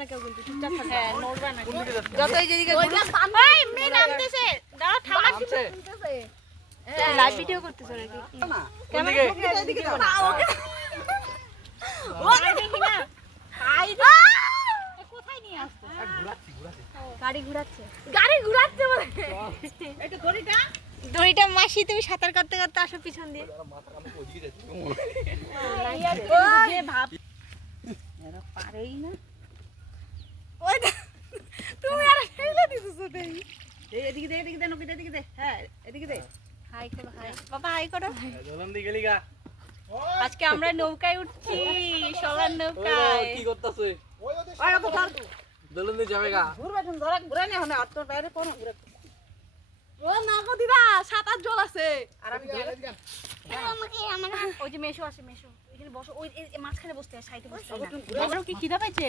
না কেউ কিন্তু চুপচাপ থাকবে হ্যাঁ নড়বা না কোন দিকে যাচ্ছে? যতই যেদিকে এই মেয়ে নামতেছে। দাঁড়াও থামা। নামছে? লাইভ ভিডিও করতেছো নাকি? ক্যামেরা দিকে এদিকে দেখি না। আই কোথায় নিয়ে আসছো? এক ঘোরাচ্ছি ঘোরাচ্ছি। গাড়ি ঘুরাচ্ছে। গাড়ি ঘুরাচ্ছে বলে। এটা দড়িটা। দড়িটা মাসি তুমি সাঁতার কাটতে কাটতে আসো পিছন দিয়ে। ভাব পারেই না ওই দেখ, তুমি আর ফেলে দিতেছো দেই এই এদিকে দে এদিকে দে নকিটা এদিকে দে হ্যাঁ এদিকে দে হাই করো হাই বাবা হাই করো দোলন দিয়ে গেলি গা আজকে আমরা নৌকায় উঠছি ওই নৌকায় কি করতেছে ওই তো ধর দোলন দিয়ে যাবে গা ঘুরবা তুমি ধরে ঘুরে নে হনে আর তোর বাইরে কোন ঘুরে ও না গো দিদা সাত আট জল আছে আর আমি আমাকে আমার ওই যে মেশো আছে মেশো ওইখানে বসো ওই মাঝখানে বসতে সাইডে বসতে হয় কি খিদা পাইছে